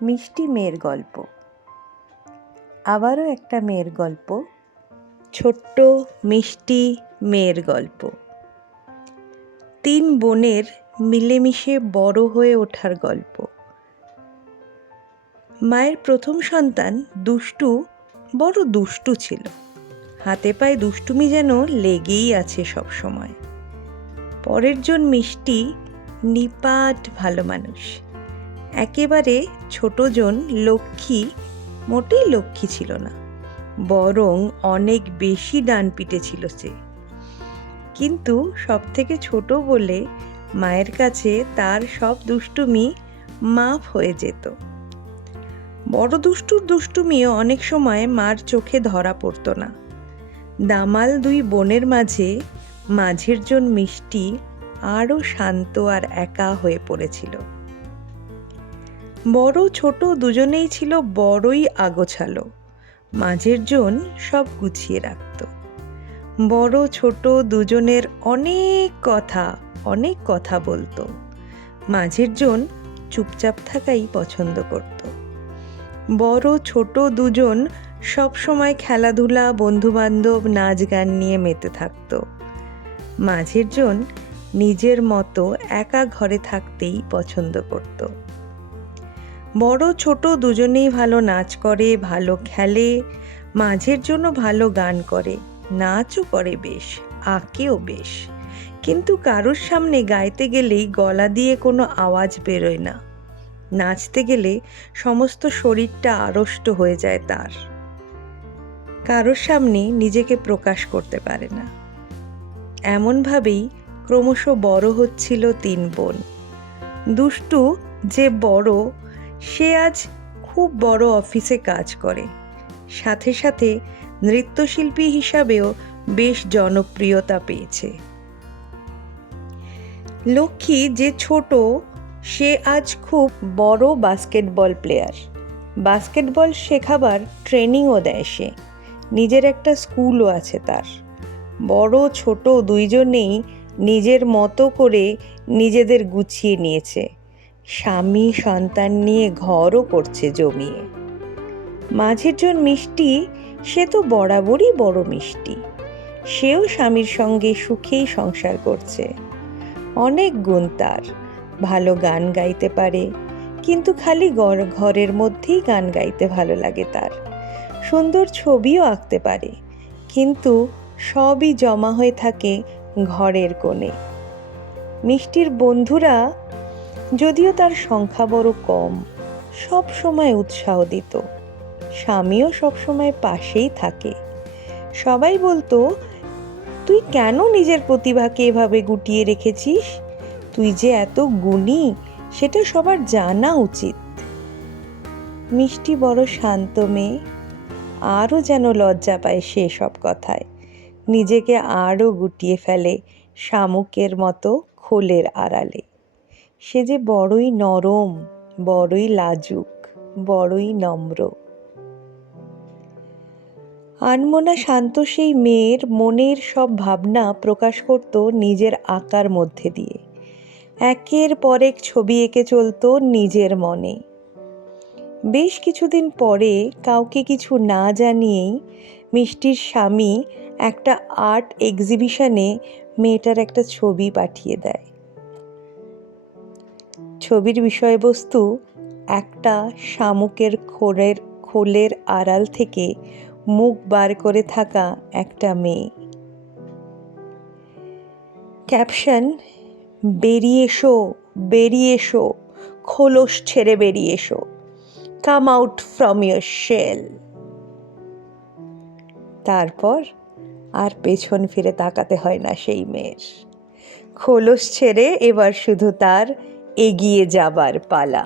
মিষ্টি মেয়ের গল্প। আবারও একটা মেয়ের গল্প, ছোট্ট মিষ্টি মেয়ের গল্প। 3 বোনের মিলেমিশে বড় হয়ে ওঠার গল্প। মায়ের প্রথম সন্তান দুষ্টু, বড় দুষ্টু ছিল। হাতে পায়ে দুষ্টুমি যেন লেগেই আছে সব সময়। পরের জন মিষ্টি নিপাট ভালো মানুষ। একেবারে ছোট জন লক্ষ্মী মোটেই লক্ষ্মী ছিল না, বরং অনেক বেশি ডানপিটে ছিল সে। কিন্তু সব থেকে ছোট বলে মায়ের কাছে তার সব দুষ্টুমি মাফ হয়ে যেত। বড় দুষ্টুর দুষ্টুমিও অনেক সময় মার চোখে ধরা পড়তো না। দামাল 2 বোনের মাঝে মাঝের জন মিষ্টি আরও শান্ত আর একা হয়ে পড়েছিল। বড় ছোট দুজনেই ছিল বড়ই আগোছালো। মাঝের জন সব গুছিয়ে রাখত। বড় ছোট দুজনের অনেক কথা বলতো। মাঝের জন চুপচাপ থাকাই পছন্দ করত। বড় ছোট দুজন সব সময় খেলাধুলা, বন্ধুবান্ধব, নাচ গান নিয়ে মেতে থাকত। মাঝের জন নিজের মতো একা ঘরে থাকতেই পছন্দ করত। বড় ছোট দুজনেই ভালো নাচ করে, ভালো খেলে। মাঝের জন্য ভালো গান করে, নাচও করে বেশ, আঁকেও বেশ। কিন্তু কারোর সামনে গাইতে গেলেই গলা দিয়ে কোনো আওয়াজ বেরোয় না। নাচতে গেলে সমস্ত শরীরটা আড়ষ্ট হয়ে যায় তার। কারোর সামনে নিজেকে প্রকাশ করতে পারে না। এমনভাবেই ক্রমশ বড় হচ্ছিল 3 বোন। দুষ্টু যে বড়, সে আজ খুব বড় অফিসে কাজ করে। সাথে সাথে নৃত্যশিল্পী হিসাবেও বেশ জনপ্রিয়তা পেয়েছে। লক্ষ্মী যে ছোট, সে আজ খুব বড় বাস্কেটবল প্লেয়ার। বাস্কেটবল শেখাবার ট্রেনিংও দেয় সে। নিজের একটা স্কুলও আছে তার। বড় ছোট দুইজনেই নিজের মতো করে নিজেদের গুছিয়ে নিয়েছে। স্বামী সন্তান নিয়ে ঘরও করছে জমিয়ে। মাঝের জন মিষ্টি, সে তো বরাবরই বড় মিষ্টি। সেও স্বামীর সঙ্গে সুখেই সংসার করছে। অনেক গুণ তার। ভালো গান গাইতে পারে, কিন্তু খালি ঘরের মধ্যেই গান গাইতে ভালো লাগে তার। সুন্দর ছবিও আঁকতে পারে, কিন্তু সবই জমা হয়ে থাকে ঘরের কোণে। মিষ্টির বন্ধুরা যদিও তার সংখ্যা বড় কম, সব সময় উৎসাহ দিত। স্বামীও সব সময় পাশেই থাকে। সবাই বলতো, তুই কেন নিজের প্রতিভাকে এভাবে গুটিয়ে রেখেছিস? তুই যে এত গুণী, সেটা সবার জানা উচিত। মিষ্টি বড় শান্ত মেয়ে, আরও যেন লজ্জা পায় সে সব কথায়। নিজেকে আরও গুটিয়ে ফেলে শামুকের মতো খোলের আড়ালে। সে যে বড়ই নরম, বড়ই লাজুক, বড়ই নম্র। আনমনা শান্ত সেই মেয়ের মনের সব ভাবনা প্রকাশ করত নিজের আঁকার মধ্যে দিয়ে। একের পর এক ছবি এঁকে চলত নিজের মনে। বেশ কিছুদিন পরে কাউকে কিছু না জানিয়েই মিষ্টির স্বামী একটা আর্ট এক্সিবিশনে মেয়েটার একটা ছবি পাঠিয়ে দেয়। ছবির বিষয়বস্তু একটা শামুকের খোলের আড়াল থেকে মুখ বার করে থাকা একটা মেয়ে। ক্যাপশন, বেরিয়ে এসো, বেরিয়ে এসো, খোলস ছেড়ে বেরিয়ে এসো, come out from your shell. তারপর আর পেছন ফিরে তাকাতে হয় না সেই মেয়ের। খোলস ছেড়ে এবার শুধু তার এগিয়ে যাবার পালা।